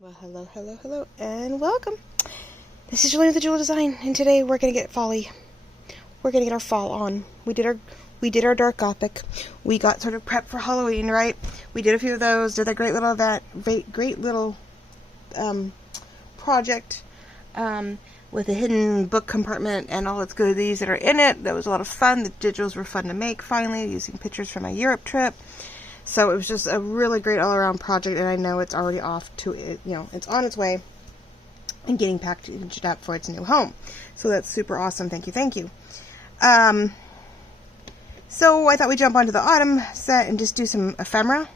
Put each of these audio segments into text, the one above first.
Well, hello, and welcome. This is Julie with the Jewel Design, and today we're gonna get folly. We're gonna get our fall on. We did our dark gothic. We got sort of prepped for Halloween, right? We did a few of those. Did a great little event, great little project with a hidden book compartment and all its goodies that are in it. That was a lot of fun. The digitals were fun to make. Finally, using pictures from my Europe trip. So it was just a really great all-around project, and I know it's already off to it. You know, it's on its way and getting packaged up for its new home. So that's super awesome. Thank you. So I thought we'd jump onto the autumn set and just do some ephemera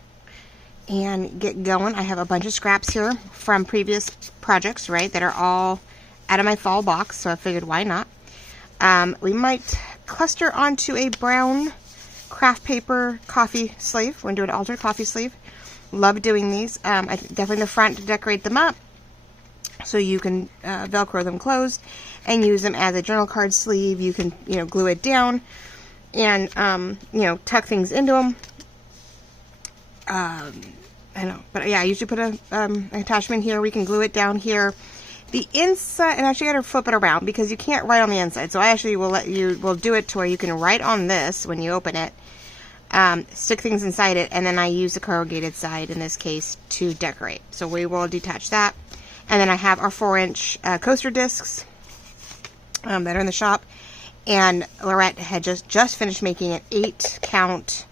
and get going. I have a bunch of scraps here from previous projects, right, that are all out of my fall box. So I figured, why not? We might cluster onto a brown craft paper coffee sleeve. We're going to do an altered coffee sleeve. Love doing these. I definitely in the front to decorate them up so you can Velcro them closed and use them as a journal card sleeve. You can, glue it down and, tuck things into them. I know, but yeah, I usually put an attachment here. We can glue it down here. The inside, and actually I gotta flip it around because you can't write on the inside. So I actually will do it to where you can write on this when you open it, stick things inside it, and then I use the corrugated side in this case to decorate. So we will detach that. And then I have our 4-inch coaster discs that are in the shop. And Lorette had just finished making an 8-count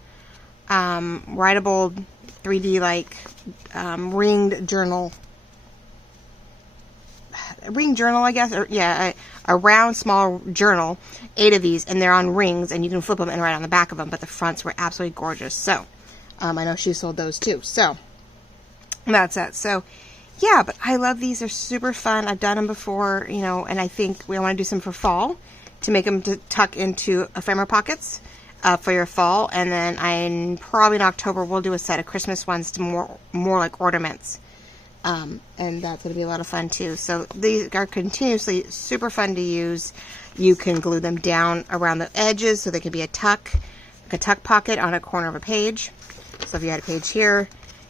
writable 3D like ringed journal. Ring journal, I guess, or yeah, a round small journal, 8 of these, and they're on rings, and you can flip them and write on the back of them, but the fronts were absolutely gorgeous. So I know she sold those too, so that's it. So yeah, but I love these. They're super fun. I've done them before, and I think we want to do some for fall to make them to tuck into ephemera pockets for your fall, and then probably in October we'll do a set of Christmas ones to more like ornaments. And that's going to be a lot of fun too. So these are continuously super fun to use. You can glue them down around the edges so they could be like a tuck pocket on a corner of a page. So if you had a page here,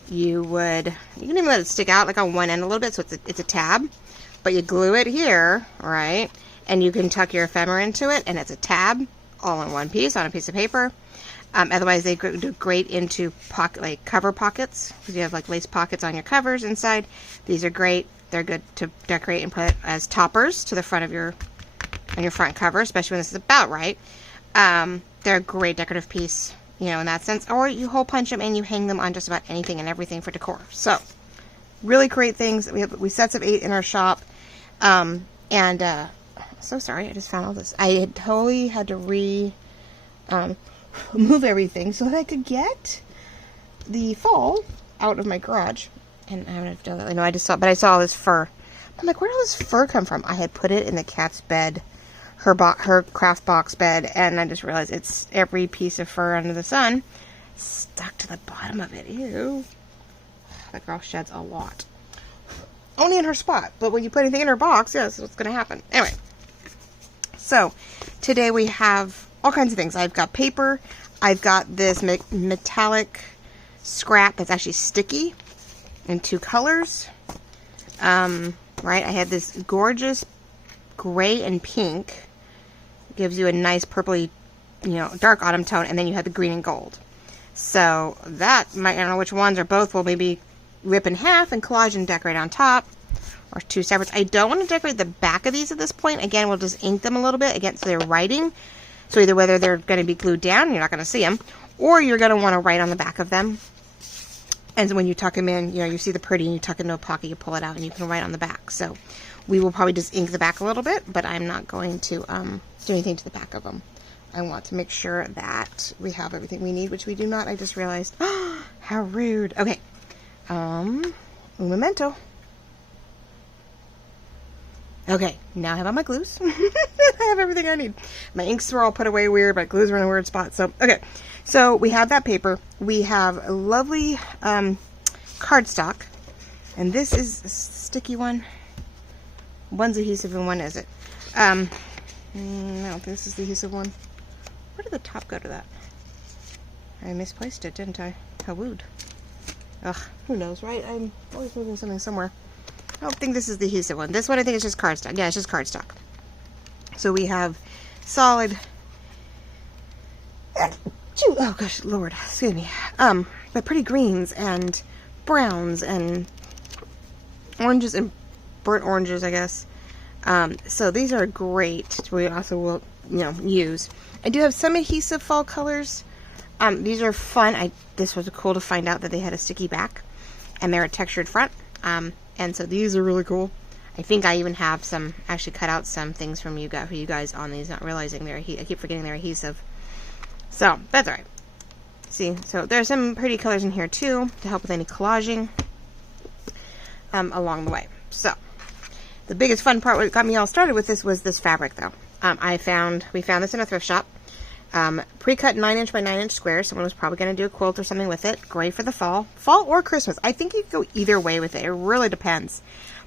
you can even let it stick out like on one end a little bit so it's a tab, but you glue it here, right? And you can tuck your ephemera into it and it's a tab all in one piece on a piece of paper. Otherwise, they do great into cover pockets because you have like lace pockets on your covers inside. These are great. They're good to decorate and put as toppers to the front of your front cover, especially when this is about right. They're a great decorative piece, in that sense. Or you hole punch them and you hang them on just about anything and everything for decor. So, really great things. We sets of 8 in our shop, so sorry, I just found all this. I had totally had to move everything so that I could get the fall out of my garage. And I haven't done that. I know I saw all this fur. I'm like, where did all this fur come from? I had put it in the cat's bed, her craft box bed, and I just realized it's every piece of fur under the sun stuck to the bottom of it. Ew. That girl sheds a lot. Only in her spot, but when you put anything in her box, yeah, that's what's going to happen. Anyway, so today we have all kinds of things. I've got paper. I've got this metallic scrap that's actually sticky in 2 colors. Right, I have this gorgeous gray and pink. It gives you a nice purpley, dark autumn tone, and then you have the green and gold. So that I don't know which ones or both will maybe rip in half and collage and decorate on top, or 2 separates. I don't want to decorate the back of these at this point. Again, we'll just ink them a little bit against their writing. So either whether they're going to be glued down, you're not going to see them, or you're going to want to write on the back of them. And when you tuck them in, you see the pretty and you tuck it into a pocket, you pull it out and you can write on the back. So we will probably just ink the back a little bit, but I'm not going to do anything to the back of them. I want to make sure that we have everything we need, which we do not. I just realized. How rude. Okay. Un momento. Okay, now I have all my glues. I have everything I need. My inks were all put away weird, my glues were in a weird spot. So, okay. So we have that paper. We have a lovely cardstock. And this is a sticky one. One's adhesive and one isn't. No, this is the adhesive one. Where did the top go to that? I misplaced it, didn't I? How rude. Ugh, who knows, right? I'm always moving something somewhere. I don't think this is the adhesive one. This one I think is just cardstock. Yeah, it's just cardstock. So we have solid... Oh gosh, Lord, excuse me. But pretty greens and browns and oranges and burnt oranges, I guess. So these are great. We also will, use. I do have some adhesive fall colors. These are fun. This was cool to find out that they had a sticky back and they're a textured front. And so these are really cool. I think I even have some, actually cut out some things from you guys on these, not realizing I keep forgetting they're adhesive. So that's all right. See, so there's some pretty colors in here too to help with any collaging along the way. So the biggest fun part, what got me all started with this, was this fabric though. We found this in a thrift shop. Pre-cut 9" by 9" squares. Someone was probably going to do a quilt or something with it. Great for the fall or Christmas. I think you can go either way with it. It really depends.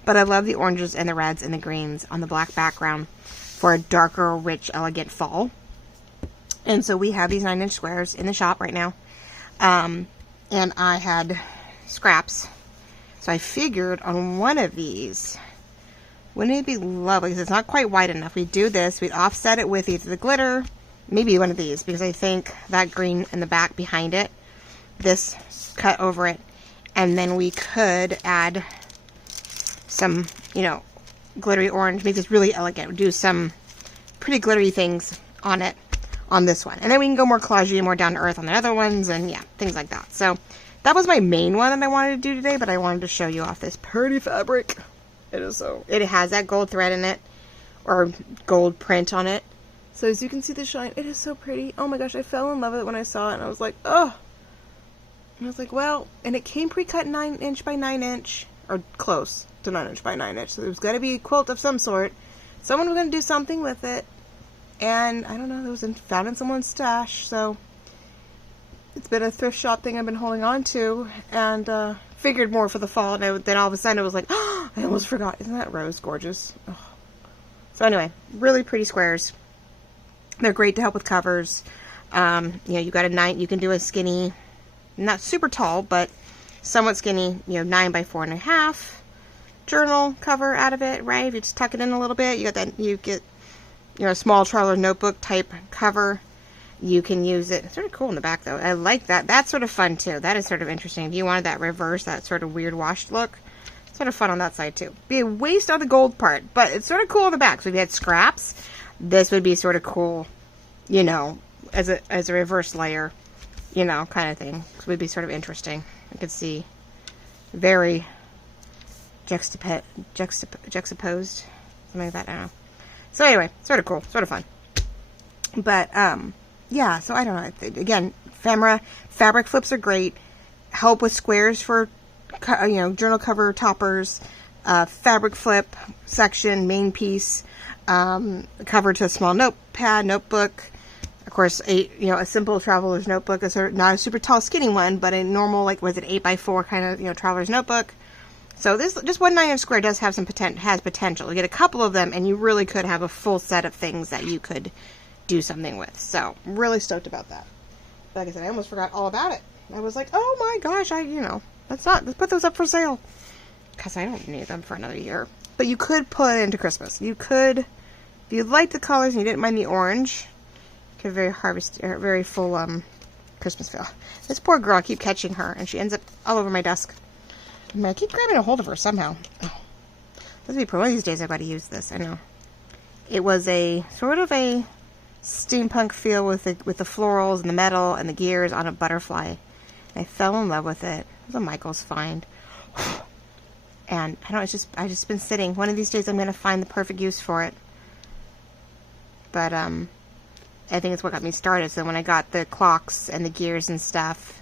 But I love the oranges and the reds and the greens on the black background for a darker, rich, elegant fall. And so we have these 9" squares in the shop right now. And I had scraps. So I figured on one of these, wouldn't it be lovely, because it's not quite wide enough. We'd do this, we'd offset it with either the glitter, maybe one of these, because I think that green in the back behind it, this cut over it, and then we could add some, glittery orange, make this really elegant, do some pretty glittery things on it, on this one. And then we can go more collagey and more down to earth on the other ones, and yeah, things like that. So that was my main one that I wanted to do today, but I wanted to show you off this pretty fabric. It has that gold thread in it, or gold print on it. So as you can see the shine, it is so pretty. Oh my gosh, I fell in love with it when I saw it, and I was like, oh. And I was like, well, and it came pre-cut 9" by 9", or close to 9" by 9". So it was going to be a quilt of some sort. Someone was going to do something with it, and I don't know, it was found in someone's stash, so it's been a thrift shop thing I've been holding on to, and figured more for the fall, and then all of a sudden it was like, oh, I almost forgot. Isn't that rose gorgeous? Oh. So anyway, really pretty squares. They're great to help with covers. You got a 9, you can do a skinny, not super tall, but somewhat skinny, 9 by 4.5 journal cover out of it, right? If you just tuck it in a little bit, you get a small traveler notebook type cover. You can use it. It's sort of cool in the back though. I like that. That's sort of fun too. That is sort of interesting. If you wanted that reverse, that sort of weird washed look, sort of fun on that side too. Be a waste on the gold part, but it's sort of cool on the back. So if you had scraps, this would be sort of cool, as a reverse layer, kind of thing. It would be sort of interesting. I could see very juxtaposed, something like that. I don't know. So anyway, sort of cool, sort of fun. But yeah, so I don't know. Again, ephemera fabric flips are great. Help with squares for journal cover toppers, fabric flip section, main piece, cover to a small notepad, notebook. Of course, a simple traveler's notebook, not a super tall skinny one, but a normal, 8 by 4 kind of traveler's notebook. So this just 1 9" square does have some potential. You get a couple of them, and you really could have a full set of things that you could do something with. So really stoked about that. Like I said, I almost forgot all about it. I was like, oh my gosh, let's put those up for sale, because I don't need them for another year. But you could put it into Christmas. You could, if you like the colors and you didn't mind the orange, you could very full Christmas feel. This poor girl, I keep catching her, and she ends up all over my desk. I keep grabbing a hold of her somehow. Oh. One of these days I've got to use this. I know. It was a sort of a steampunk feel with the florals and the metal and the gears on a butterfly. And I fell in love with it. It was a Michael's find. And I don't know, I just been sitting. One of these days I'm going to find the perfect use for it. But I think it's what got me started. So when I got the clocks and the gears and stuff,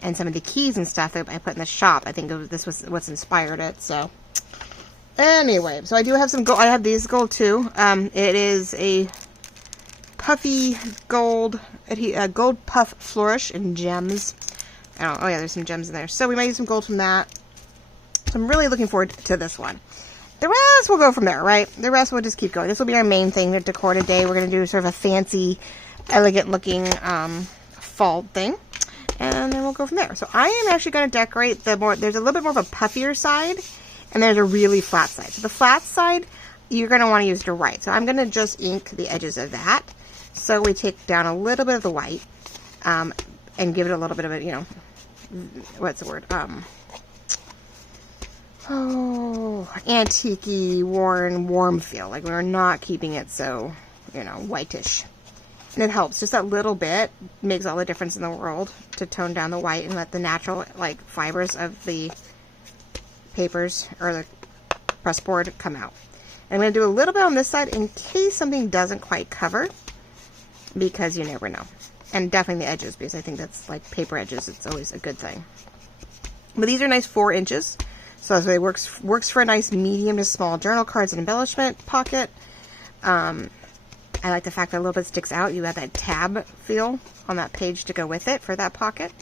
and some of the keys and stuff that I put in the shop, I think this was what's inspired it. So anyway, so I do have some gold. I have these gold too. It is a puffy gold, gold puff flourish and gems. Oh yeah, there's some gems in there. So we might use some gold from that. So I'm really looking forward to this one. The rest will go from there, right? The rest will just keep going. This will be our main thing to decor today. We're going to do sort of a fancy, elegant looking fall thing. and then we'll go from there. So I am actually going to decorate there's a little bit more of a puffier side, and there's a really flat side. So the flat side, you're going to want to use to right. So I'm going to just ink the edges of that. So we take down a little bit of the white, and give it a little bit of a, you know, what's the word? Antique-y, worn, warm feel. Like we're not keeping it so, you know, whitish. And it helps. Just that little bit makes all the difference in the world to tone down the white and let the natural, like, fibers of the papers or the press board come out. And I'm going to do a little bit on this side in case something doesn't quite cover, because you never know. And definitely the edges, because I think that's like paper edges. It's always a good thing. But these are nice 4 inches. So it works for a nice medium to small journal cards and embellishment pocket. I like the fact that a little bit sticks out. You have that tab feel on that page to go with it for that pocket,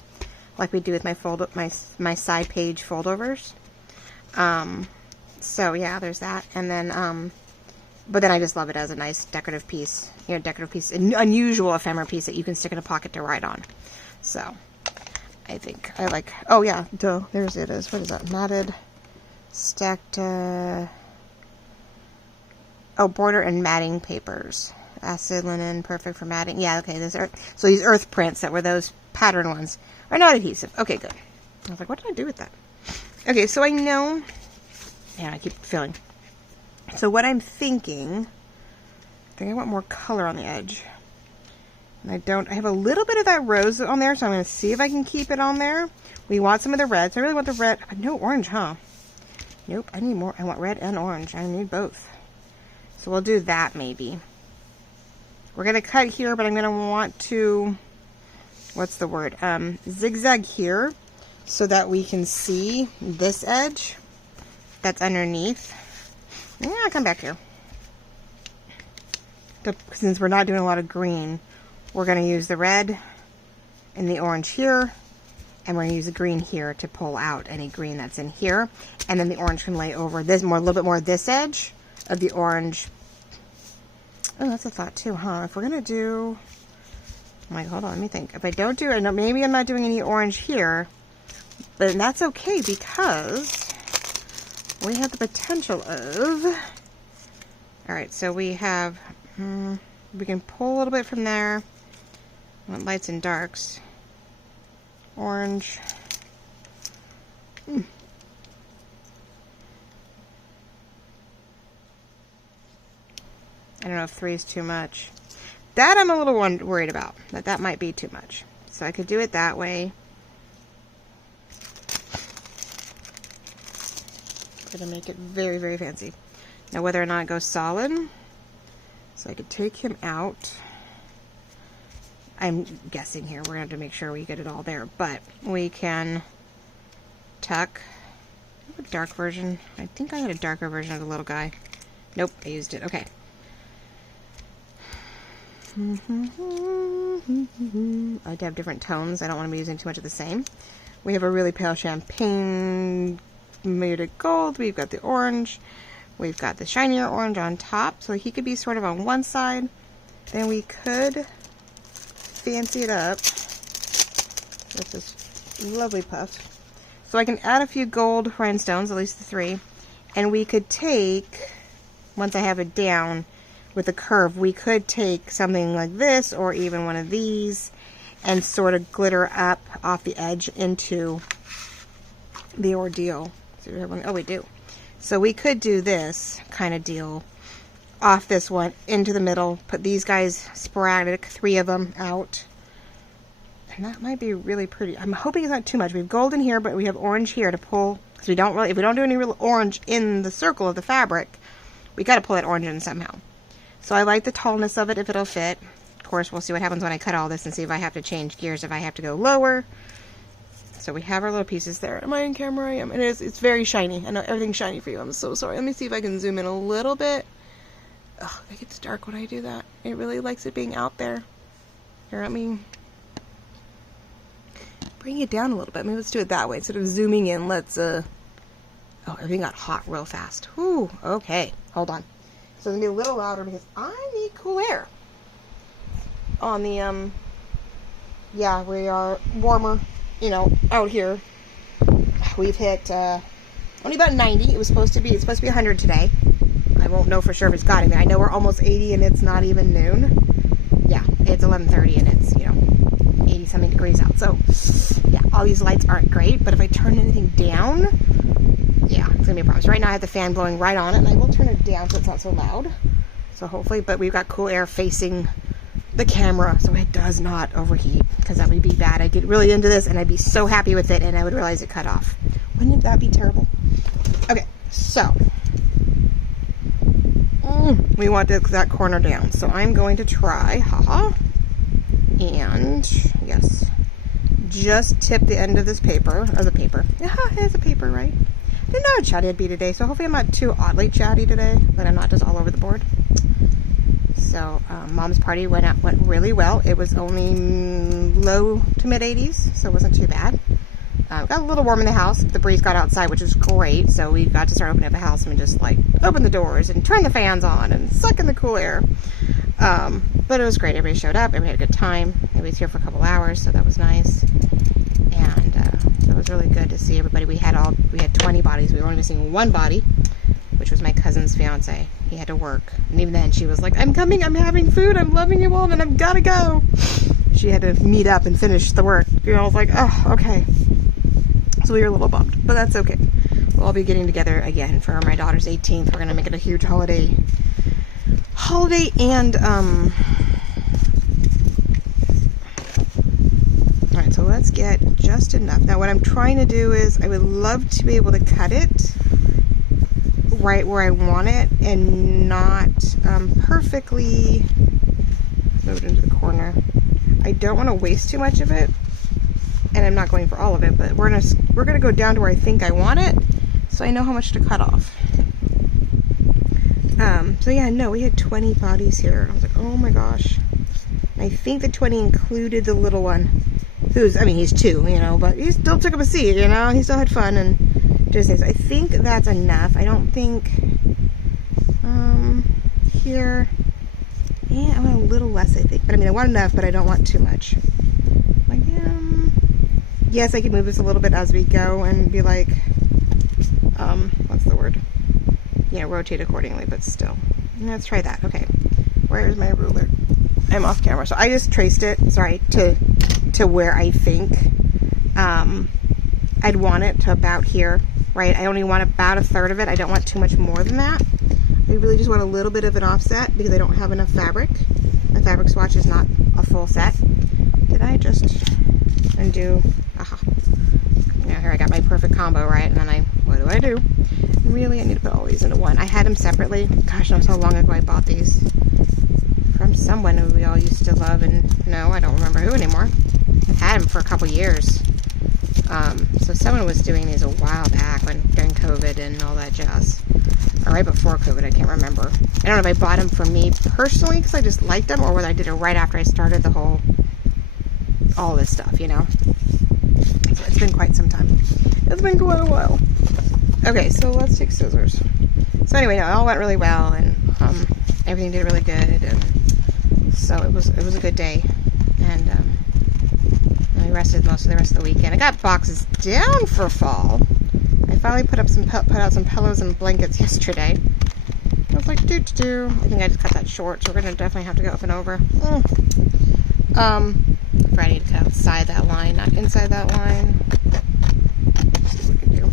like we do with my side page foldovers. So yeah, there's that. And then, but then I just love it as a nice decorative piece, you know, an unusual ephemera piece that you can stick in a pocket to write on. So I think I like, oh yeah, there's it is. What is that? Matted, stacked, border and matting papers. Acid linen, perfect for matting. Yeah, okay, so these earth prints that were those pattern ones are not adhesive. Okay, good. I was like, what did I do with that? Okay, so I know, yeah, I keep feeling. So what I'm thinking, I think I want more color on the edge. And I have a little bit of that rose on there, so I'm going to see if I can keep it on there. We want some of the red, so I really want the red. No orange, huh? Nope, I need more. I want red and orange. I need both. So we'll do that maybe. We're going to cut here, but I'm going to want to, what's the word? Zigzag here so that we can see this edge that's underneath. Yeah, I'll come back here. Since we're not doing a lot of green, we're going to use the red and the orange here, and we're going to use the green here to pull out any green that's in here, and then the orange can lay over this a little bit more this edge of the orange. Oh, that's a thought too, huh? If we're going to do, I'm like, hold on, let me think. If I don't do it, maybe I'm not doing any orange here, but that's okay because we have the potential of, all right, so we have, we can pull a little bit from there. I want lights and darks. Orange. I don't know if 3 is too much. That I'm a little worried about. That might be too much. So I could do it that way. Gonna make it very, very fancy. Now whether or not it goes solid, so I could take him out. I'm guessing here. We're gonna have to make sure we get it all there, but we can tuck. I have a dark version. I think I had a darker version of the little guy. Nope, I used it. Okay. I'd have different tones. I don't want to be using too much of the same. We have a really pale champagne muted gold. We've got the orange. We've got the shinier orange on top. So he could be sort of on one side. Then we could fancy it up with this lovely puff. So I can add a few gold rhinestones, at least the 3. And we could take, once I have it down, with a curve, we could take something like this or even one of these and sort of glitter up off the edge into the ordeal. Oh, we do. So we could do this kind of deal off this one into the middle, put these guys sporadic, 3 of them out. And that might be really pretty. I'm hoping it's not too much. We have gold in here, but we have orange here to pull, because if we don't do any real orange in the circle of the fabric, we got to pull that orange in somehow. So I like the tallness of it if it'll fit. Of course, we'll see what happens when I cut all this and see if I have to change gears, if I have to go lower. So we have our little pieces there. Am I in camera? I am. It's very shiny. I know everything's shiny for you. I'm so sorry. Let me see if I can zoom in a little bit. Oh, it gets dark when I do that. It really likes it being out there. Here, let me bring it down a little bit. Maybe let's do it that way. Instead of zooming in, let's, oh, everything got hot real fast. Whew, okay. Hold on. So it's going to be a little louder because I need cool air on the yeah, we are warmer, you know, out here. We've hit only about 90. It's supposed to be 100 today. I won't know for sure if it's gotten there. I know we're almost 80 and it's not even noon. Yeah, it's 11:30 and it's, you know, 80 something degrees out. So yeah, all these lights aren't great, but if I turn anything down, yeah, it's gonna be a problem. So right now I have the fan blowing right on it, and I will turn it down so it's not so loud. So hopefully, but we've got cool air facing the camera so it does not overheat, because that would be bad. I'd get really into this and I'd be so happy with it and I would realize it cut off. Wouldn't that be terrible? Okay, so we want that corner down. So I'm going to try, and yes, just tip the end of this paper, or the paper. Yeah, it's a paper, right? I didn't know how chatty I'd be today, so hopefully I'm not too oddly chatty today, but I'm not just all over the board. So Mom's party went really well. It was only low to mid 80s, so it wasn't too bad. Got a little warm in the house. The breeze got outside, which is great. So we got to start opening up the house and just like open the doors and turn the fans on and suck in the cool air. But it was great. Everybody showed up. Everybody had a good time. Everybody was here for a couple hours, so that was nice. And so it was really good to see everybody. We had 20 bodies. We were only missing one body, which was my cousin's fiance. He had to work. And even then she was like, I'm coming, I'm having food, I'm loving you all, and I've got to go. She had to meet up and finish the work. You know, I was like, oh, okay. So we were a little bummed, but that's okay. We'll all be getting together again for my daughter's 18th. We're going to make it a huge holiday and, alright, so let's get just enough. Now what I'm trying to do is, I would love to be able to cut it right where I want it and not perfectly move it into the corner. I don't want to waste too much of it, and I'm not going for all of it, but we're gonna go down to where I think I want it, so I know how much to cut off. So yeah, no, we had 20 bodies here. I was like, oh my gosh. And I think the 20 included the little one, he's 2, you know, but he still took up a seat, you know, he still had fun and just things. I think that's enough. I don't think, here, yeah, I want a little less, I think, but I mean, I want enough, but I don't want too much. Like, yes, I can move this a little bit as we go and be like, what's the word? Yeah, rotate accordingly, but still. Let's try that. Okay, where is my ruler? I'm off camera, so I just traced it, sorry, to where I think I'd want it, to about here, right? I only want about 1/3 of it. I don't want too much more than that. I really just want a little bit of an offset because I don't have enough fabric. My fabric swatch is not a full set. Did I just undo? Aha. Now here I got my perfect combo, right? And then what do? Really, I need to put all these into one. I had them separately. Gosh, knows how long ago I bought these. From someone who we all used to love, and no, I don't remember who anymore. I've had them for a couple years. So someone was doing these a while back during COVID and all that jazz. Or right before COVID, I can't remember. I don't know if I bought them for me personally because I just liked them, or whether I did it right after I started all this stuff, you know. So it's been quite some time. It's been quite a while. Okay, so let's take scissors. So anyway, no, it all went really well, and everything did really good, and so it was a good day, and we rested most of the rest of the weekend. I got boxes down for fall. I finally put out some pillows and blankets yesterday. I was like, I think I just cut that short, so we're gonna definitely have to go up and over. I need to cut outside that line, not inside that line. Let's see what we can do.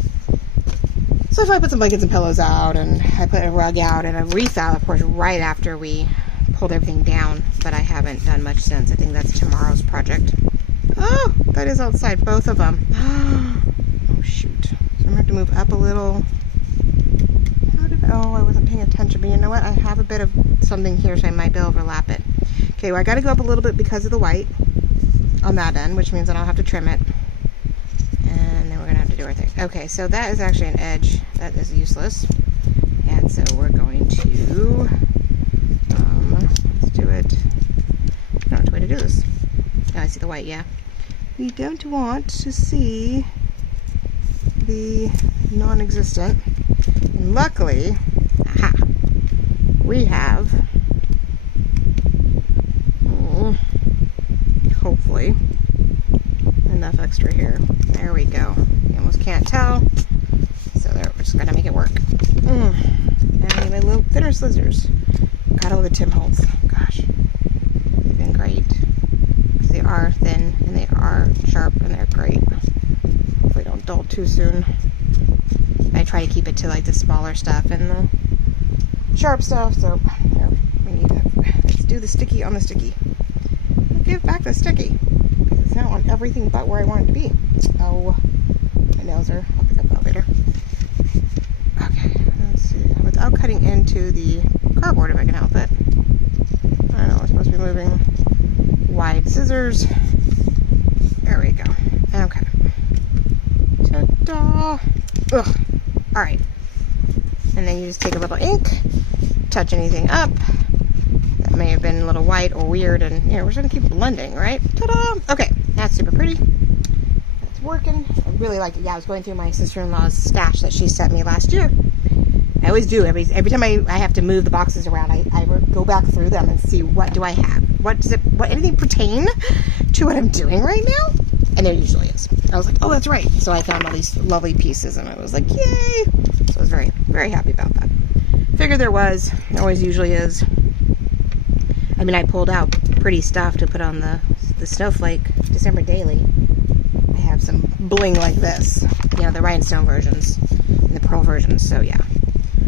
So if I put some blankets and pillows out, and I put a rug out and a wreath out, of course, right after we pulled everything down, but I haven't done much since. I think that's tomorrow's project. Oh, that is outside, both of them. Oh, shoot. So I'm gonna have to move up a little. I wasn't paying attention, but you know what? I have a bit of something here, so I might be able to overlap it. Okay, well, I gotta go up a little bit because of the white on that end, which means that I'll have to trim it. And then we're gonna have to do our thing. Okay, so that is actually an edge. That is useless. And so we're going to, let's do it. I don't know which way to do this. Oh, I see the white, yeah. We don't want to see the non-existent. And luckily, we have, hopefully, enough extra here. There we go. You almost can't tell. So there, we're just gonna make it work. And I need my little thinner scissors. Got all the Tim Holtz. Gosh, they've been great. They are thin and they are sharp and they're great. Hopefully don't dull too soon. I try to keep it to like the smaller stuff and the sharp stuff. So here, we need to, let's do the sticky on the sticky. Give back the sticky because it's now on everything but where I want it to be. Oh, my nails are, I'll pick up that later. Okay, let's see. Without cutting into the cardboard if I can help it. I don't know, we're supposed to be moving wide scissors. There we go. Okay. Ta-da! Ugh. Alright. And then you just take a little ink, touch anything up that may have been a little white or weird, and you know, we're just gonna keep blending, right? Ta-da! Okay, that's super pretty. That's working. I really like it. Yeah, I was going through my sister-in-law's stash that she sent me last year. I always do. Every time I have to move the boxes around, I go back through them and see what do I have. What does it, what anything pertain to what I'm doing right now? And there usually is. I was like, oh, that's right. So I found all these lovely pieces and I was like, yay. So I was very, very happy about that. Figured there was. There always usually is. I mean, I pulled out pretty stuff to put on the Snowflake December Daily. I have some bling like this. You know, the rhinestone versions and the pearl versions. So yeah.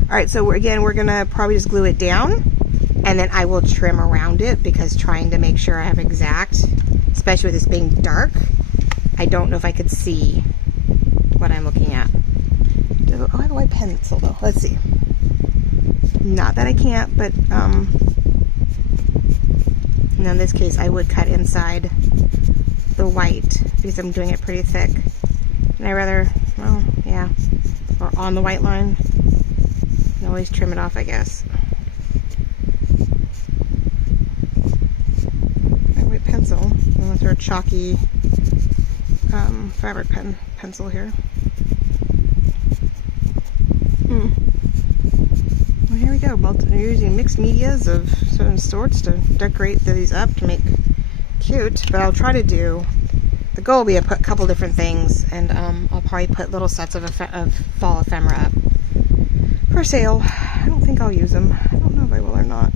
Alright, so we're going to probably just glue it down, and then I will trim around it, because trying to make sure I have exact, especially with this being dark, I don't know if I could see what I'm looking at. Oh, I have a white pencil though. Let's see. Not that I can't, but in this case I would cut inside the white, because I'm doing it pretty thick. And I rather, well, yeah, or on the white line. Always trim it off, I guess. My white pencil. I'm going to throw a chalky fabric pencil here. Well, here we go. We're using mixed medias of certain sorts to decorate these up to make cute. But I'll try to do. The goal will be to put a couple different things, and I'll probably put little sets of fall ephemera up for sale. I don't think I'll use them. I don't know if I will or not.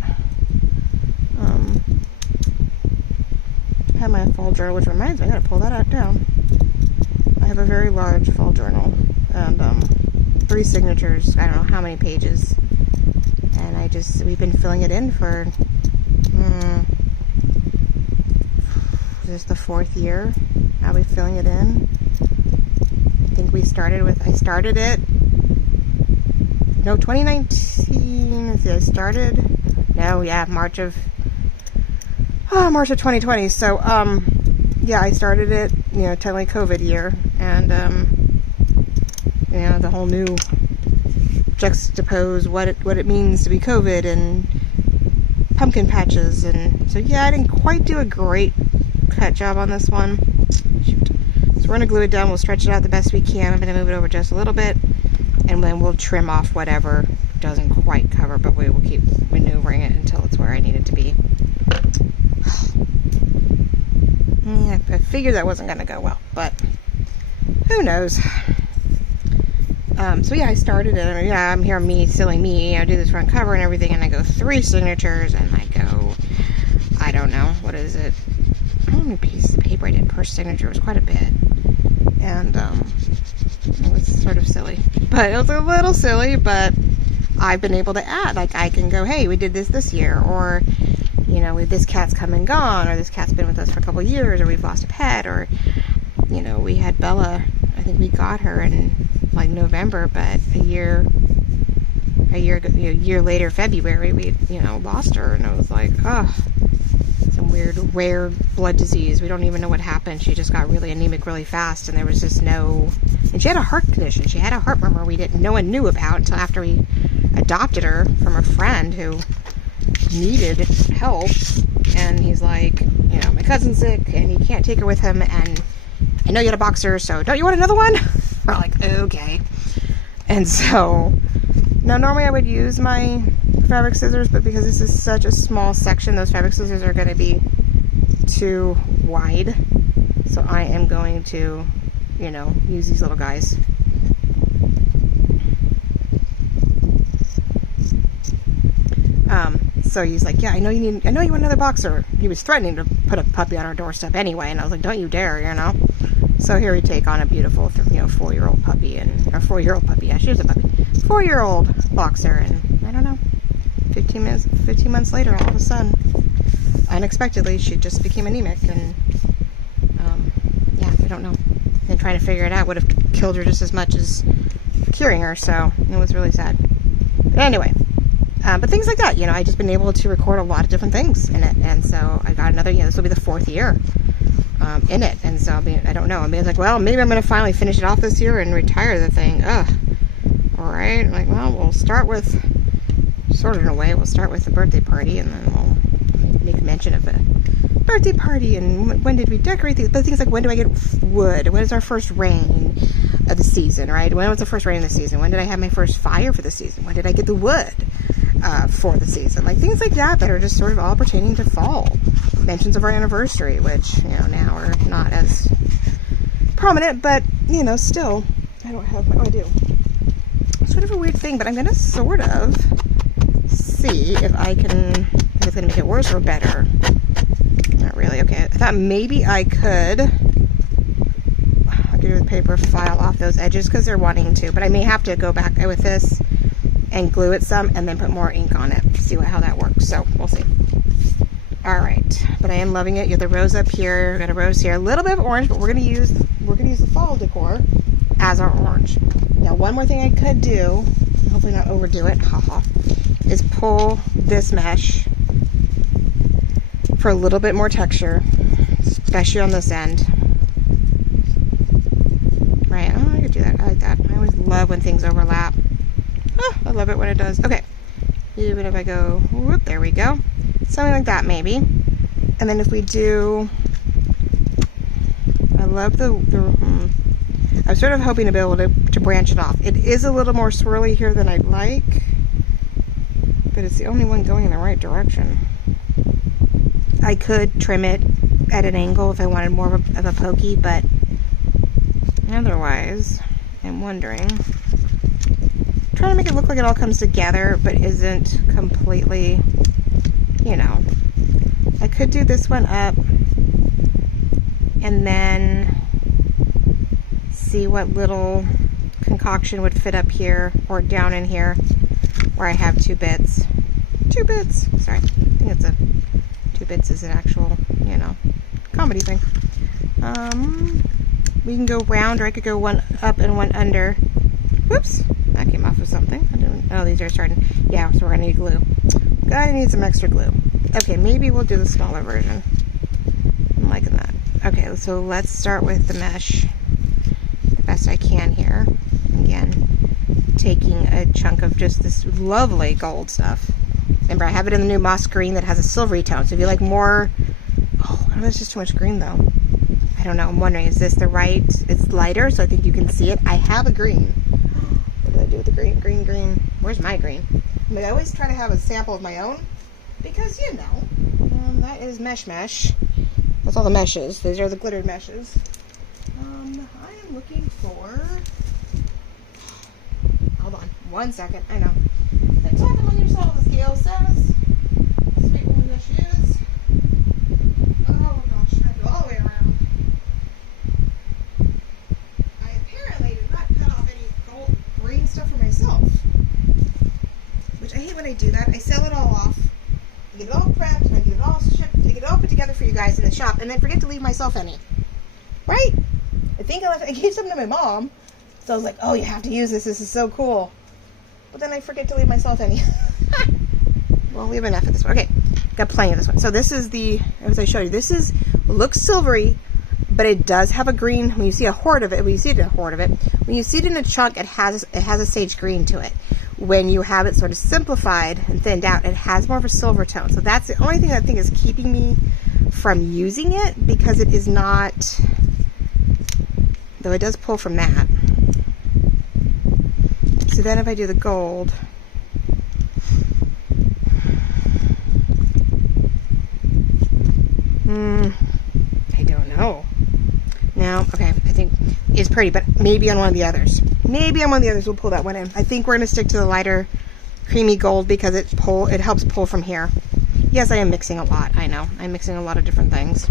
I have my fall journal, which reminds me, I gotta pull that out down. I have a very large fall journal, and 3 signatures, I don't know how many pages, and we've been filling it in for this is the 4th year. I'll be filling it in. I think I started it. No, 2019. Let's see, I started. No, yeah, March of 2020. So, yeah, I started it. You know, totally COVID year, and you know, the whole new juxtapose what it means to be COVID and pumpkin patches, and so yeah, I didn't quite do a great cut job on this one. Shoot. So we're gonna glue it down. We'll stretch it out the best we can. I'm gonna move it over just a little bit, and then we'll trim off whatever doesn't quite cover, but we will keep maneuvering it until it's where I need it to be. Yeah, I figured that wasn't gonna go well, but who knows. So yeah, I started it. I mean, yeah, I'm here, silly me. I do this front cover and everything, and I go 3 signatures, and I go, I don't know, what is it? How many pieces of paper I did per signature? It was quite a bit, and it was sort of silly. But it was a little silly, but I've been able to add. Like, I can go, hey, we did this year, or you know, this cat's come and gone, or this cat's been with us for a couple years, or we've lost a pet, or you know, we had Bella. I think we got her in like November, but a year later, February, we lost her, and I was like, oh, some weird rare blood disease. We don't even know what happened. She just got really anemic really fast, and there was just no. And she had a heart condition. She had a heart murmur no one knew about until after we adopted her from a friend who needed help, and he's like, my cousin's sick, and he can't take her with him, and I know you had a boxer, so don't you want another one? We're like, okay. And so, now normally I would use my fabric scissors, but because this is such a small section, those fabric scissors are going to be too wide. So So I am going to, you know, use these little guys. So he's like, yeah, I know you want another boxer. He was threatening to put a puppy on our doorstep anyway, and I was like, don't you dare, you know. So here we take on a beautiful, you know, 4-year-old puppy, or 4-year-old puppy. Yeah, she was a puppy. 4-year-old boxer, and I don't know, 15 months later, all of a sudden, unexpectedly, she just became anemic, and yeah, I don't know. And trying to figure it out would have killed her just as much as curing her, so it was really sad. But anyway. But things like that, you know, I just been able to record a lot of different things in it, and so I got another, you know, this will be the 4th year in it, and so I don't know, I mean, it's like, well, maybe I'm going to finally finish it off this year and retire the thing. Alright, like, well, we'll start with, sort of in a way, we'll start with the birthday party, and then we'll make mention of a birthday party, and when did we decorate these, but things like, when do I get wood, when is our first rain of the season, right, when was the first rain of the season, when did I have my first fire for the season, when did I get the wood for the season, like things like that are just sort of all pertaining to fall. Mentions of our anniversary, which, you know, now are not as prominent, but, you know, still, I don't have my, oh, I do. Sort of a weird thing, but I'm gonna sort of see if I can, if it's gonna make it worse or better. Not really. Okay, I thought maybe I could do the paper file off those edges because they're wanting to, but I may have to go back with this and glue it some and then put more ink on it to see how that works. So we'll see. All right, but I am loving it. You have the rose up here, got a rose here, a little bit of orange, but we're gonna use the fall decor as our orange. Now, one more thing I could do, hopefully not overdo it, haha, is pull this mesh for a little bit more texture, especially on this end. Right, oh, I could do that. I like that. I always love when things overlap. Oh, I love it when it does. Okay, even if I go, whoop, there we go. Something like that, maybe. And then if we do, I love I'm sort of hoping to be able to branch it off. It is a little more swirly here than I'd like, but it's the only one going in the right direction. I could trim it at an angle if I wanted more of a pokey, but otherwise, I'm wondering. Trying to make it look like it all comes together, but isn't completely, you know. I could do this one up and then see what little concoction would fit up here or down in here where I have 2 bits. 2 bits! Sorry, I think it's 2 bits is an actual, you know, comedy thing. We can go round, or I could go one up and one under. Whoops! That came off of something. Oh, these are starting. Yeah, so we're gonna need glue. Gotta need some extra glue. Okay, maybe we'll do the smaller version. I'm liking that. Okay, so let's start with the mesh the best I can here. Again, taking a chunk of just this lovely gold stuff. Remember, I have it in the new moss green that has a silvery tone. So if you like more, oh, that's just too much green though. I don't know. I'm wondering, is this the right? It's lighter, so I think you can see it. I have a green. What did I do with the green? Green. Where's my green? I mean, I always try to have a sample of my own because, you know, that is mesh. That's all the meshes. These are the glittered meshes. I am looking for. Hold on, 1 second. I know. Then talk among yourselves, the scale says. Sweet woman that she is. Oh gosh, I go all the way around. I apparently did not cut off any gold green stuff for myself. Which I hate when I do that. I sell it all off. I get it all prepped, and I get it all shipped, I get it all put together for you guys in the shop, and then forget to leave myself any. Right? I think I gave some to my mom. So I was like, oh, you have to use this. This is so cool. But then I forget to leave myself any. Well, we have enough of this one. Okay, got plenty of this one. So this is the, as I showed you, looks silvery, but it does have a green. When you see a horde of it, when you see it in a chunk, it has a sage green to it. When you have it sort of simplified and thinned out, it has more of a silver tone. So that's the only thing I think is keeping me from using it, because it is not, though it does pull from that. So then if I do the gold, I don't know. No, okay, I think it's pretty, but maybe on one of the others. Maybe on one of the others we'll pull that one in. I think we're going to stick to the lighter creamy gold because it helps pull from here. Yes, I am mixing a lot. I know. I'm mixing a lot of different things.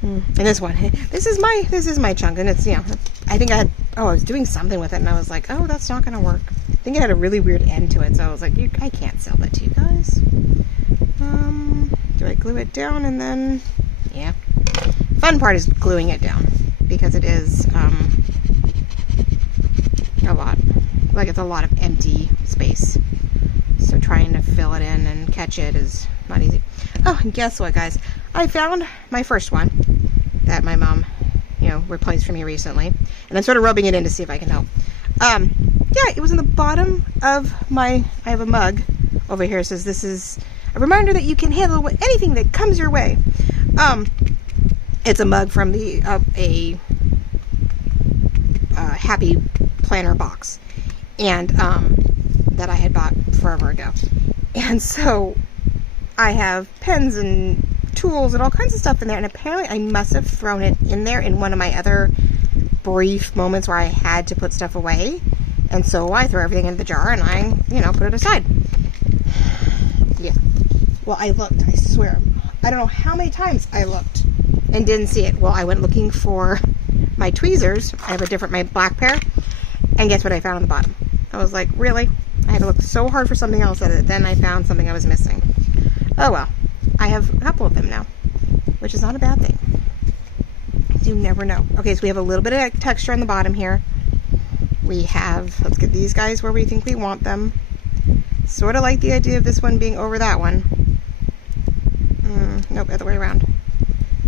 And this one, this is my chunk, and it's, you know, I think I was doing something with it, and I was like, oh, that's not going to work. I think it had a really weird end to it, so I was like, I can't sell that to you guys. Do I glue it down and then, yeah. Fun part is gluing it down because it is a lot. Like, it's a lot of empty space. So trying to fill it in and catch it is not easy. Oh, and guess what, guys? I found my first one that my mom, you know, replaced for me recently. And I'm sort of rubbing it in to see if I can help. Yeah, it was in the bottom of I have a mug over here. It says, this is a reminder that you can handle anything that comes your way. It's a mug from the a Happy Planner box, and that I had bought forever ago. And so I have pens and tools and all kinds of stuff in there, and apparently I must have thrown it in there in one of my other brief moments where I had to put stuff away. And so I threw everything in the jar and I, you know, put it aside. Yeah. Well, I looked, I swear. I don't know how many times I looked and didn't see it. Well, I went looking for my tweezers. I have my black pair. And guess what I found on the bottom? I was like, really? I had to look so hard for something else that then I found something I was missing. Oh well. I have a couple of them now, which is not a bad thing. You never know. Okay, so we have a little bit of texture on the bottom here. We have, let's get these guys where we think we want them. Sort of like the idea of this one being over that one. Nope, other way around.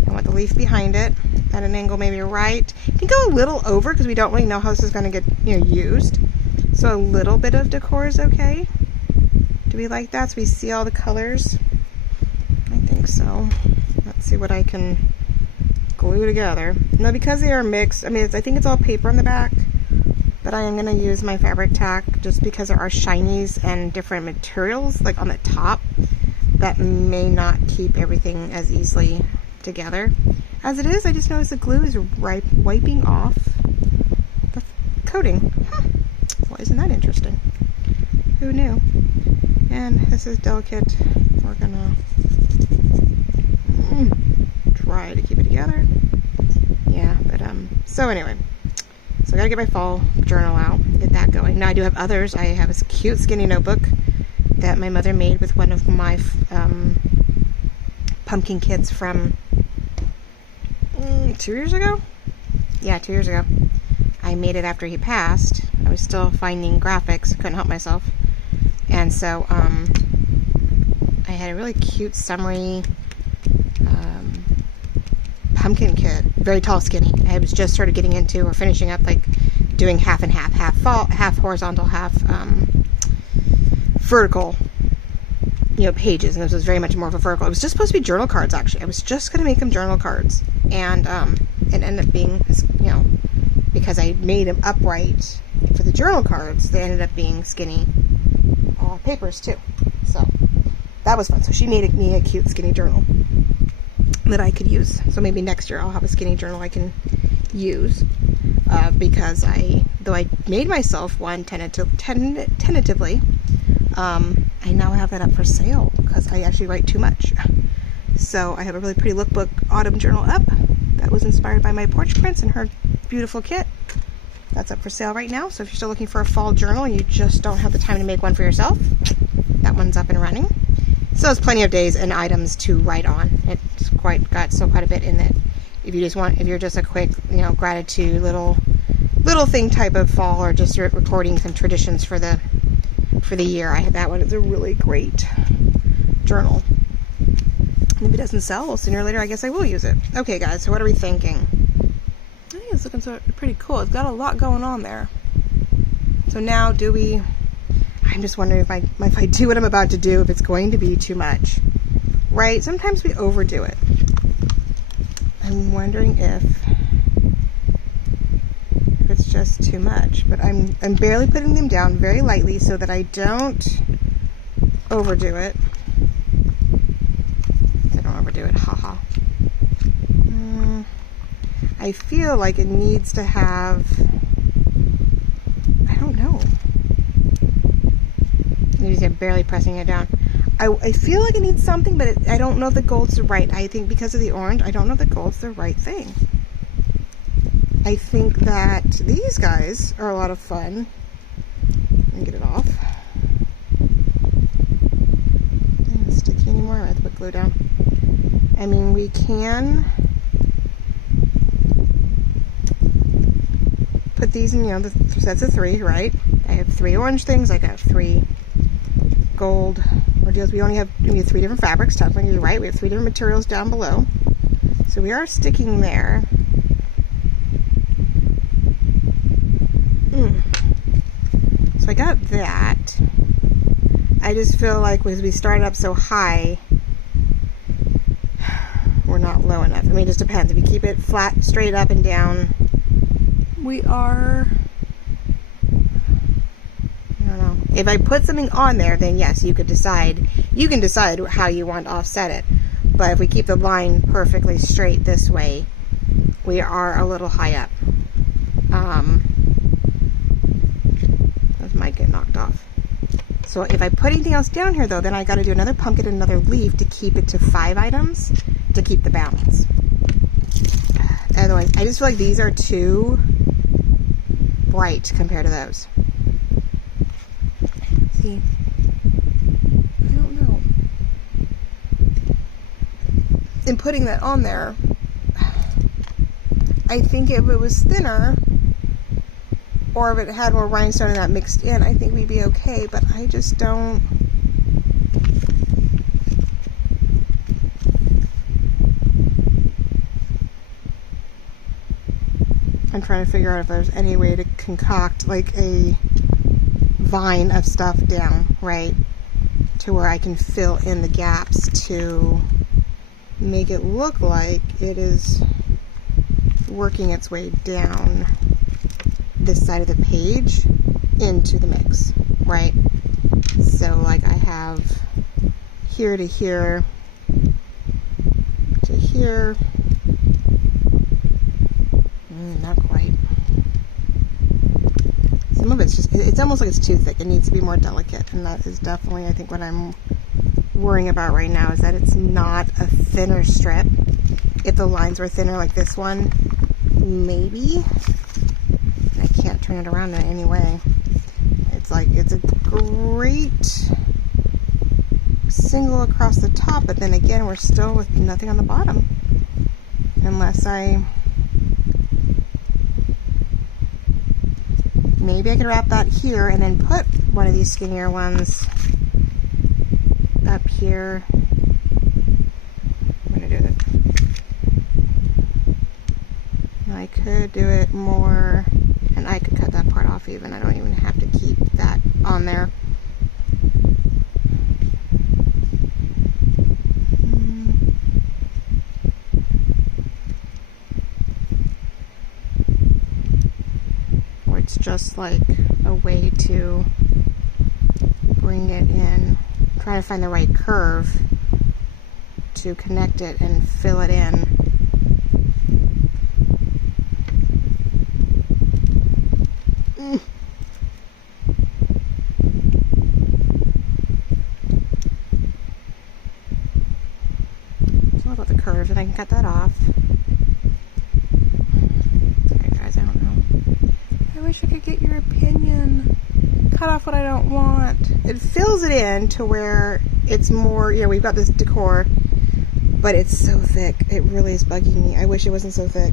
I want the leaf behind it at an angle maybe right. You can go a little over because we don't really know how this is going to get, you know, used. So a little bit of decor is okay. Do we like that so we see all the colors? I think so. Let's see what I can glue together. Now, because they are mixed, I mean, I think it's all paper on the back, but I am going to use my fabric tack just because there are shinies and different materials like on the top that may not keep everything as easily together. As it is, I just noticed the glue is wiping off the coating. Well, isn't that interesting? Who knew? And this is delicate. We're gonna try to keep it together. Yeah, but so anyway, so I gotta get my fall journal out, get that going. Now I do have others. I have this cute skinny notebook that my mother made with one of my pumpkin kits from 2 years ago. Yeah, 2 years ago. I made it after he passed. I was still finding graphics, couldn't help myself, and so I had a really cute summery pumpkin kit, very tall, skinny. I was just sort of getting into or finishing up, like doing half and half, half horizontal, half vertical, you know, pages, and this was very much more of a vertical. It was just supposed to be journal cards, actually. I was just going to make them journal cards, and it ended up being, you know, because I made them upright for the journal cards, they ended up being skinny papers too. So that was fun. So she made me a cute skinny journal that I could use. So maybe next year I'll have a skinny journal I can use, because though I made myself one tentatively, I now have that up for sale because I actually write too much. So I have a really pretty lookbook autumn journal up that was inspired by my porch prints and her beautiful kit. That's up for sale right now. So if you're still looking for a fall journal and you just don't have the time to make one for yourself, that one's up and running. So it's plenty of days and items to write on. It's got quite a bit in it. If you're just a quick, you know, gratitude little thing type of fall, or just recording some traditions for the year, I had that one. It's a really great journal. And if it doesn't sell, well, sooner or later I guess I will use it. Okay guys, so what are we thinking? I think it's looking pretty cool. It's got a lot going on there. So now I'm just wondering if I do what I'm about to do, if it's going to be too much. Right? Sometimes we overdo it. I'm wondering if it's just too much. But I'm barely putting them down very lightly so that I don't overdo it. I don't overdo it. Haha. I feel like it needs to have, I don't know. Maybe I'm barely pressing it down. I feel like it needs something, but I don't know if the gold's the right. I think because of the orange, I don't know if the gold's the right thing. I think that these guys are a lot of fun. Let me get it off. It's not sticky anymore. I have to put glue down. I mean, we can put these in, you know, the sets of 3, right? I have 3 orange things. I got 3 gold or deals. We have 3 different fabrics. Technically, you're right. We have 3 different materials down below. So we are sticking there. So I got that. I just feel like as we started up so high, we're not low enough. I mean, it just depends. If you keep it flat, straight up and down, we are, I don't know. If I put something on there, then yes, you can decide how you want to offset it. But if we keep the line perfectly straight this way, we are a little high up. Those might get knocked off. So if I put anything else down here though, then I got to do another pumpkin and another leaf to keep it to 5 items to keep the balance. Otherwise, I just feel like these are too bright compared to those. See, I don't know. In putting that on there, I think if it was thinner, or if it had more rhinestone and that mixed in, I think we'd be okay, but I just don't. I'm trying to figure out if there's any way to concoct like a vine of stuff down, right? To where I can fill in the gaps to make it look like it is working its way down this side of the page into the mix, right? So like I have here to here to here. Not quite. Some of it's just, it's almost like it's too thick. It needs to be more delicate, and that is definitely, I think, what I'm worrying about right now, is that it's not a thinner strip. If the lines were thinner like this one, maybe. I can't turn it around in any way. It's like, it's a great single across the top, but then again, we're still with nothing on the bottom. Unless maybe I could wrap that here and then put one of these skinnier ones up here. I'm gonna do it. I could do it more, and I could cut that part off even. I don't even have to keep that on there. Or it's just like a way to bring it in. Trying to find the right curve to connect it and fill it in. It's all about the curves, and I can cut that off. Sorry guys, I don't know. I wish I could get your opinion. Cut off what I don't want. It fills it in to where it's more, you know, we've got this decor, but it's so thick. It really is bugging me. I wish it wasn't so thick.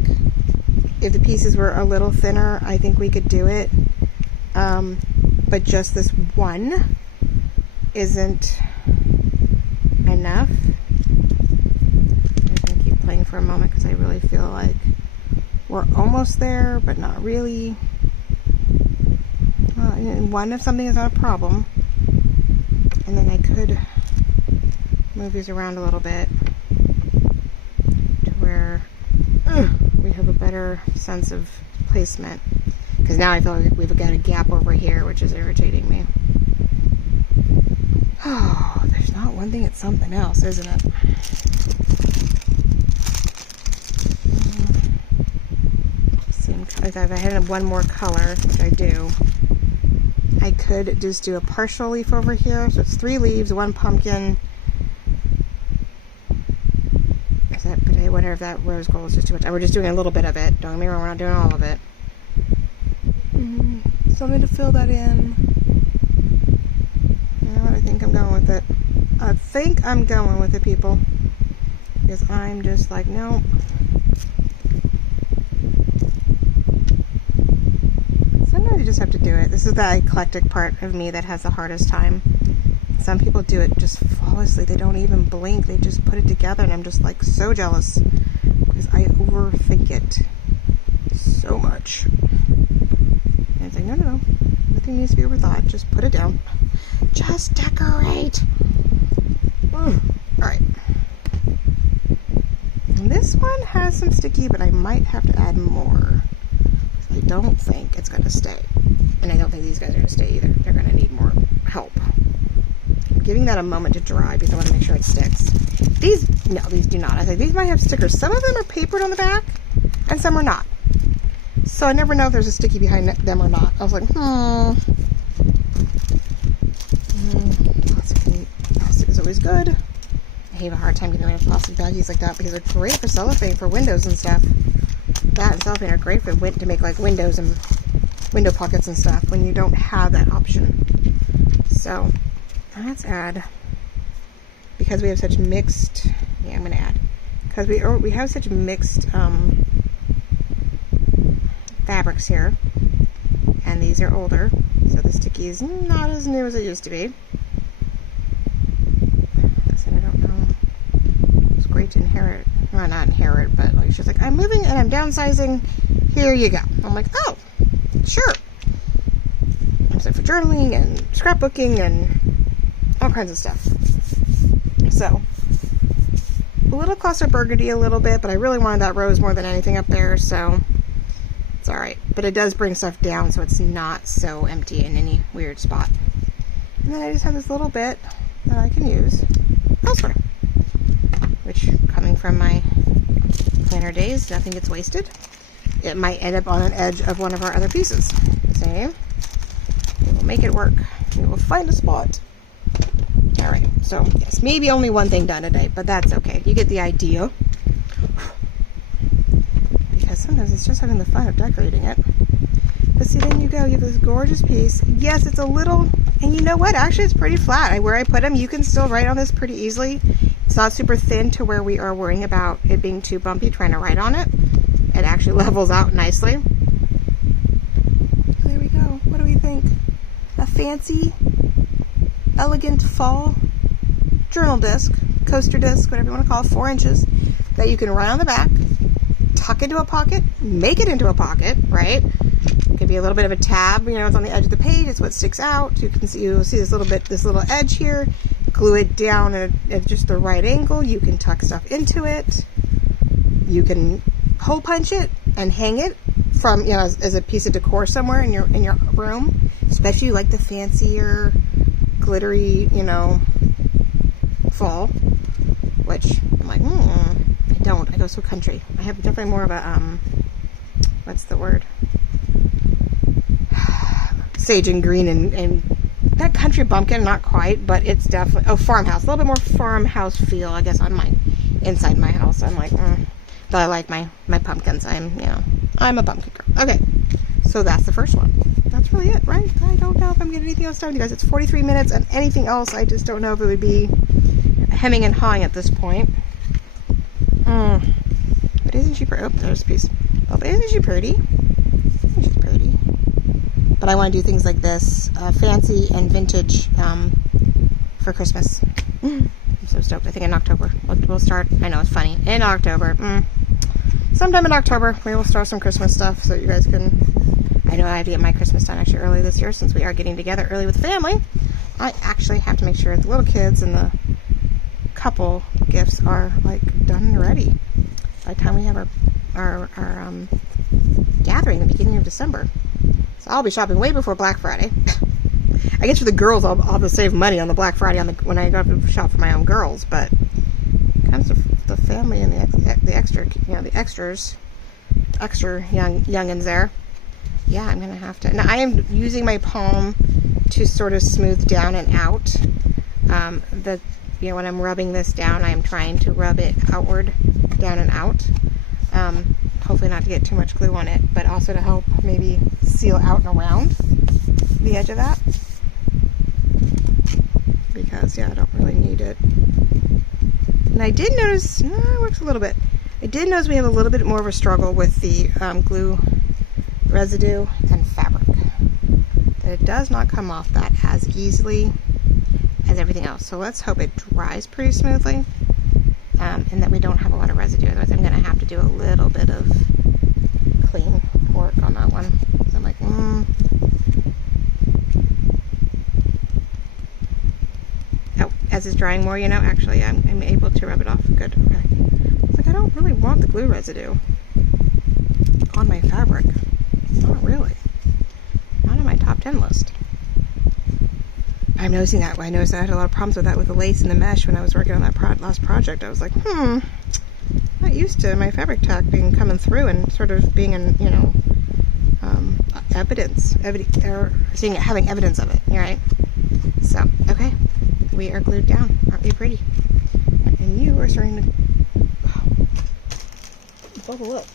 If the pieces were a little thinner, I think we could do it. But just this one isn't enough. I'm just gonna keep playing for a moment because I really feel like we're almost there, but not really. One, if something is not a problem, and then I could move these around a little bit to where we have a better sense of placement, because now I feel like we've got a gap over here, which is irritating me. Oh, there's not one thing, it's something else, isn't it? like if I had one more color, which I do, I could just do a partial leaf over here. So it's 3 leaves, 1 pumpkin. Is that, but I wonder if that rose gold is just too much. We're just doing a little bit of it. Don't get me wrong, we're not doing all of it. Something to fill that in. You know what? I think I'm going with it. I think I'm going with it, people. Because I'm just like, nope. Sometimes you just have to do it. This is the eclectic part of me that has the hardest time. Some people do it just flawlessly. They don't even blink. They just put it together, and I'm just like so jealous because I overthink it so much. And it's like, no, nothing needs to be overthought. Just put it down. Just decorate. All right. And this one has some sticky, but I might have to add more. I don't think it's going to stay. And I don't think these guys are going to stay either. They're going to need more help. I'm giving that a moment to dry because I want to make sure it sticks. These do not. I think these might have stickers. Some of them are papered on the back and some are not. So I never know if there's a sticky behind them or not. I was like, Plastic is always good. I have a hard time getting rid of plastic baggies like that because they're great for cellophane for windows and stuff. That and cellophane are great for to make like windows and window pockets and stuff when you don't have that option. So let's add, because we have such mixed, I'm going to add, because we have such mixed fabrics here, and these are older, so the sticky is not as new as it used to be. I don't know. It's great to inherit. Well, not inherit, but like she's like, I'm moving and I'm downsizing. Here you go. I'm like, oh, sure. So for journaling and scrapbooking and all kinds of stuff. So a little cluster burgundy a little bit, but I really wanted that rose more than anything up there, so it's all right. But it does bring stuff down, so it's not so empty in any weird spot. And then I just have this little bit that I can use elsewhere, which, coming from my planner days, nothing gets wasted. It might end up on an edge of one of our other pieces. See? We will make it work. We will find a spot. All right, so yes, maybe only one thing done today, but that's okay. You get the idea. Because sometimes it's just having the fun of decorating it. But see, then you go, you have this gorgeous piece. Yes, it's a little, and you know what? Actually, it's pretty flat. Where I put them, you can still write on this pretty easily. It's not super thin to where we are worrying about it being too bumpy trying to write on it. It actually levels out nicely. There we go. What do we think? A fancy, elegant fall journal disc, coaster disc, whatever you want to call it, 4 inches, that you can write on the back, tuck into a pocket, make it into a pocket, right? It could be a little bit of a tab, it's on the edge of the page, it's what sticks out. You can see, you'll see this little edge here, glue it down at just the right angle. You can tuck stuff into it. You can hole punch it and hang it from, as a piece of decor somewhere in your room, especially like the fancier, glittery, fall, which I'm like, I go so country. I have definitely more of a, what's the word? Sage and green and that country bumpkin, not quite, but it's definitely, farmhouse, a little bit more farmhouse feel, I guess, on inside my house. I'm like, but I like my pumpkins. I'm a pumpkin girl. Okay, so that's the first one. That's really it, right? I don't know if I'm getting anything else done, you guys. It's 43 minutes, and anything else, I just don't know if it would be hemming and hawing at this point. But isn't she pretty? Oh, there's a piece. Oh, but isn't she pretty? She's pretty. But I want to do things like this, fancy and vintage, for Christmas. I'm so stoked. I think in October. We'll start. I know it's funny. In October. Sometime in October, we will start some Christmas stuff so you guys can. I know I have to get my Christmas done actually early this year since we are getting together early with the family. I actually have to make sure the little kids and the couple gifts are like done and ready by the time we have our gathering in the beginning of December. So I'll be shopping way before Black Friday. I guess for the girls, I'll have to save money on the Black Friday when I go to shop for my own girls. But when it comes to the family and the extras, extra youngins there. Yeah, I'm gonna have to. Now I am using my palm to sort of smooth down and out. When I'm rubbing this down, I am trying to rub it outward, down and out. Hopefully not to get too much glue on it, but also to help maybe seal out and around the edge of that. Because, yeah, I don't really need it. And I did notice, no, it works a little bit. I did notice we have a little bit more of a struggle with the glue residue and fabric. That it does not come off that as easily as everything else. So let's hope it dries pretty smoothly, and that we don't have a lot of residue. Otherwise I'm going to have to do a little bit of clean work on that one. So I'm like, Oh, as it's drying more, actually I'm able to rub it off. Good, okay. It's like I don't really want the glue residue on my fabric. Not really. Not on my top 10 list. I'm noticing that. I noticed I had a lot of problems with that with the lace and the mesh when I was working on that last project. I was like, not used to my fabric tack coming through and sort of being in, having evidence of it. Right? So, okay, we are glued down. Aren't we pretty? And you are starting to bubble up.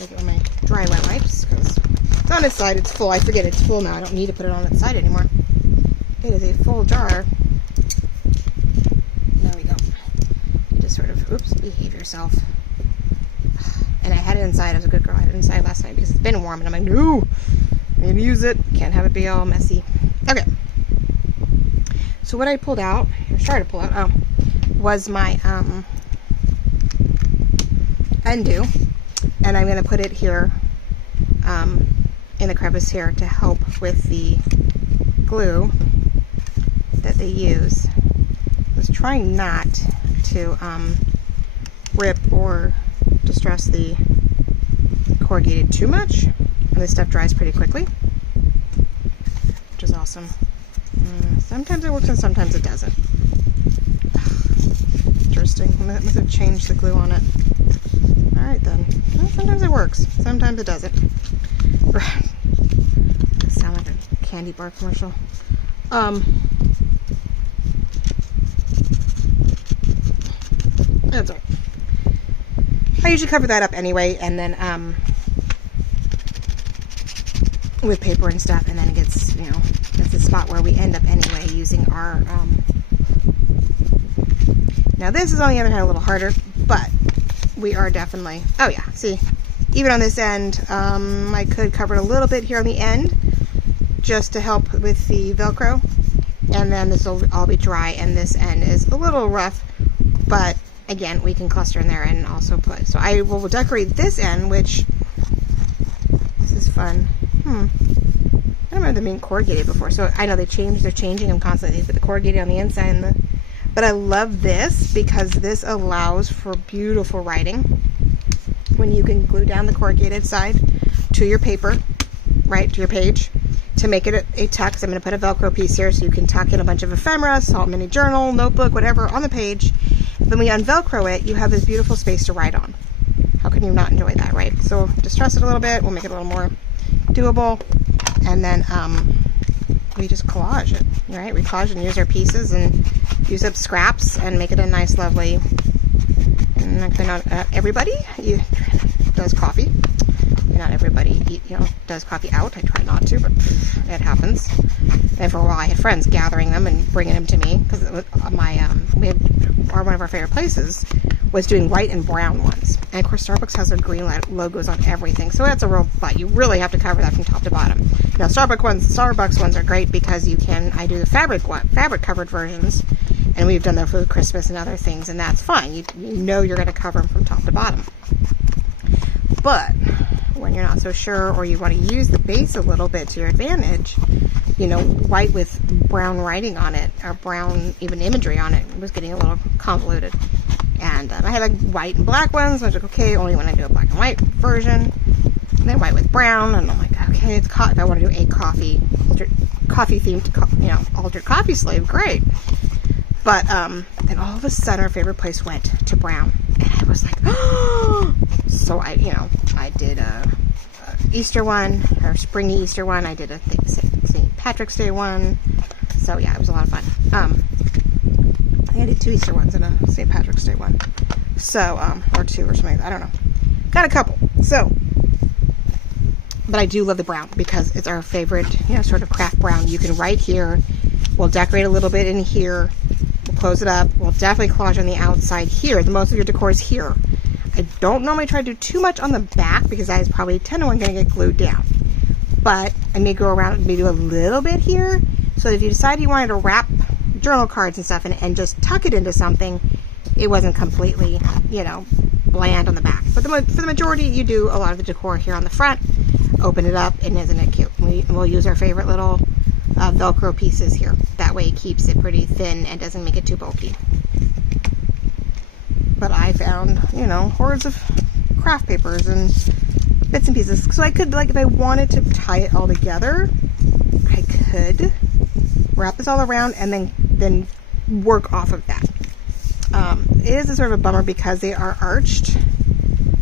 I'll get on my dry wet wipes because it's on its side. It's full. I forget it's full now. I don't need to put it on its side anymore. It is a full jar. There we go. You just sort of, oops, behave yourself. And I had it inside. I was a good girl. I had it inside last night because it's been warm. And I'm like, no, I need to use it. Can't have it be all messy. Okay. So what I pulled out, or started to pull out, was my undo. And I'm going to put it here in the crevice here to help with the glue that they use. I was trying not to rip or distress the corrugated too much, and this stuff dries pretty quickly, which is awesome. Sometimes it works and sometimes it doesn't. Interesting. I must have changed the glue on it. Alright then. Well, sometimes it works, sometimes it doesn't. It sounds like a candy bar commercial. That's all right. I usually cover that up anyway, and then with paper and stuff, and then it gets, that's the spot where we end up anyway using our now this is on the other hand a little harder, but we are definitely, oh yeah, see, even on this end, I could cover it a little bit here on the end just to help with the Velcro, and then this will all be dry, and this end is a little rough, but again, we can cluster in there and also put, so I will decorate this end, which, this is fun. I don't remember them being corrugated before, so I know they're changing them constantly. They put the corrugated on the inside, and but I love this because this allows for beautiful writing when you can glue down the corrugated side to your paper, right, to your page, to make it a tuck. So I'm going to put a Velcro piece here so you can tuck in a bunch of ephemera, salt mini journal, notebook, whatever on the page. Then we unvelcro it, you have this beautiful space to write on. How can you not enjoy that, right? So distress it a little bit, we'll make it a little more doable, and then we just collage it, right? We collage and use our pieces and use up scraps and make it a nice, lovely, and actually not everybody does coffee. Not everybody does coffee out. I try not to, but it happens. And for a while I had friends gathering them and bringing them to me because one of our favorite places was doing white and brown ones. And of course Starbucks has their green logos on everything, so that's a real but. You really have to cover that from top to bottom. Now Starbucks ones are great because I do the fabric covered versions, and we've done that for Christmas and other things, and that's fine. You know you're going to cover them from top to bottom. But when you're not so sure, or you want to use the base a little bit to your advantage, white with brown writing on it, or brown even imagery on it, was getting a little convoluted. And I had like white and black ones. I was like, okay, only when I do a black and white version. And then white with brown, and I'm like, okay, if I want to do a coffee themed, altered coffee slave, great. But then all of a sudden, our favorite place went to brown. And I was like, oh! So I did a Easter one, or springy Easter one. I did a St. Patrick's Day one. So yeah, it was a lot of fun. I think I did 2 Easter ones and a St. Patrick's Day one. So, or 2 or something. I don't know. Got a couple. So, but I do love the brown because it's our favorite, sort of craft brown. You can right here. We'll decorate a little bit in here. We'll close it up. We'll definitely collage on the outside here. The most of your decor is here. I don't normally try to do too much on the back because that is probably 10 to 1 going to get glued down. But I may go around and maybe do a little bit here. So if you decide you wanted to wrap journal cards and stuff and just tuck it into something, it wasn't completely, bland on the back. But for the majority, you do a lot of the decor here on the front. Open it up, and isn't it cute? We'll use our favorite little Velcro pieces here. That way it keeps it pretty thin and doesn't make it too bulky. But I found, hordes of craft papers and bits and pieces. So I could, if I wanted to tie it all together, I could wrap this all around and then work off of that. It is a sort of a bummer because they are arched,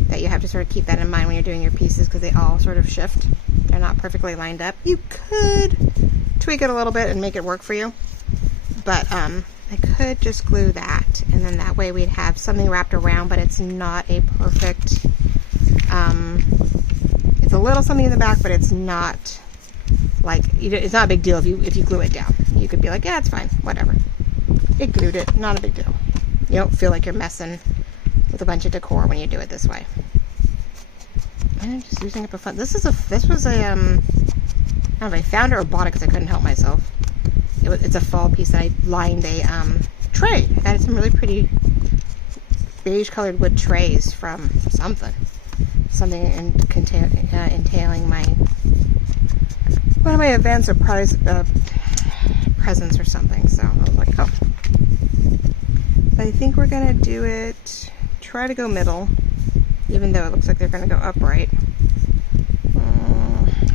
that you have to sort of keep that in mind when you're doing your pieces because they all sort of shift. They're not perfectly lined up. You could tweak it a little bit and make it work for you. But I could just glue that, and then that way we'd have something wrapped around, but it's not a perfect, it's a little something in the back, but it's not it's not a big deal if you glue it down. You could be like, yeah, it's fine, whatever. It glued it, not a big deal. You don't feel like you're messing with a bunch of decor when you do it this way. And I'm just using up a fun. This was a I don't know if I found it or bought it because I couldn't help myself. It's a fall piece that I lined a tray. I got some really pretty beige colored wood trays from something entailing one of my events or presents or something. So I was like, oh. But I think we're gonna do it. Try to go middle, even though it looks like they're gonna go upright.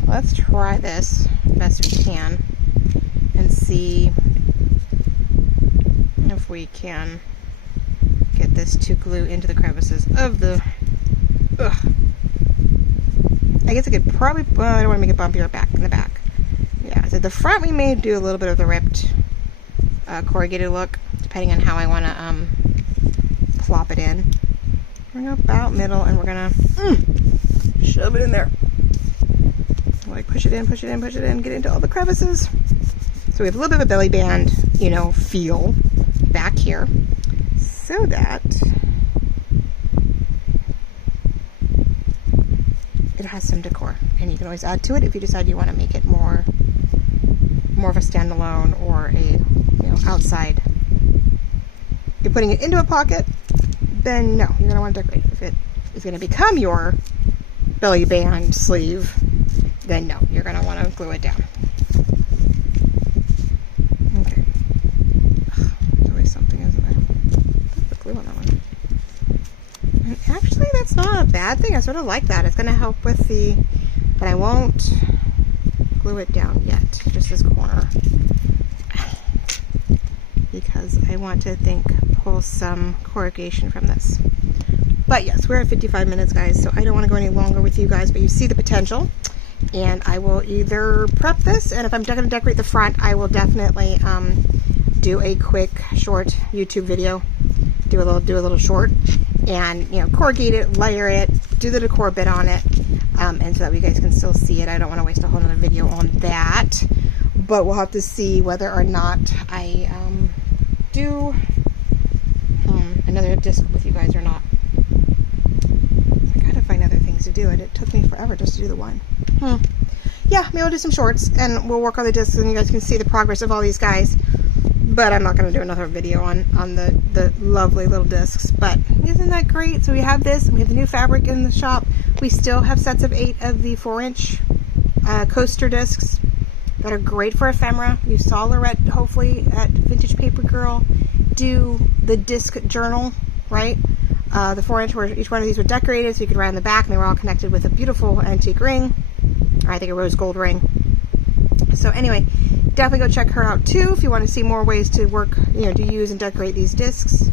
Let's try this best we can and see if we can get this to glue into the crevices of the. I guess I could probably. Well, I don't want to make it bumpier in the back. Yeah, so the front we may do a little bit of the ripped corrugated look, depending on how I want to plop it in. We're gonna go about middle, and we're gonna shove it in there. Like push it in, get into all the crevices. So we have a little bit of a belly band, feel back here, so that it has some decor, and you can always add to it if you decide you want to make it more of a standalone or a outside. If you're putting it into a pocket, then no, you're going to want to decorate. If it is going to become your belly band sleeve, then no, you're going to want to glue it down. Okay. There's always something, isn't there? Put the glue on that one. And actually, that's not a bad thing. I sort of like that. It's going to help with but I won't glue it down yet, just this corner. Because I want to pull some corrugation from this. But yes, we're at 55 minutes, guys, so I don't want to go any longer with you guys, but you see the potential. And I will either prep this, and if I'm going to decorate the front, I will definitely do a quick, short YouTube video. Do a little short, and corrugate it, layer it, do the decor bit on it, and so that you guys can still see it. I don't want to waste a whole other video on that, but we'll have to see whether or not I do another disc with you guys or not. I gotta find other things to do, and it took me forever just to do the one. Yeah, maybe I'll do some shorts, and we'll work on the discs, and you guys can see the progress of all these guys. But I'm not going to do another video on the lovely little discs. But isn't that great? So we have this, and we have the new fabric in the shop. We still have sets of 8 of the 4-inch coaster discs that are great for ephemera. You saw Lorette, hopefully, at Vintage Paper Girl do the disc journal, right? The 4-inch, where each one of these were decorated, so you could write on the back, and they were all connected with a beautiful antique ring, or I think a rose gold ring. So anyway, definitely go check her out too if you want to see more ways to work, to use and decorate these discs.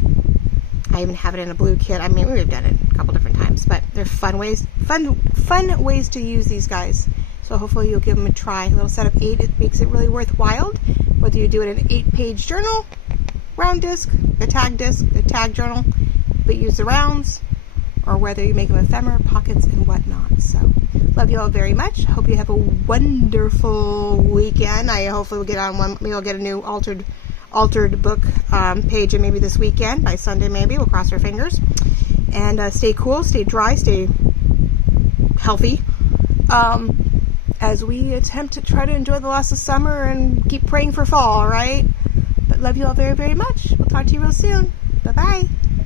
I even have it in a blue kit. I mean, we've done it a couple different times, but they're fun ways to use these guys. So hopefully you'll give them a try. A little set of 8, it makes it really worthwhile. Whether you do it in an 8-page journal, round disc, a tag journal, but use the rounds, or whether you make them ephemera, pockets, and whatnot. So, love you all very much. Hope you have a wonderful weekend. I hopefully will get on one. Maybe I'll get a new altered book page, and maybe this weekend, by Sunday maybe. We'll cross our fingers. And stay cool, stay dry, stay healthy. As we attempt to try to enjoy the last of summer and keep praying for fall, right? But love you all very, very much. We'll talk to you real soon. Bye-bye.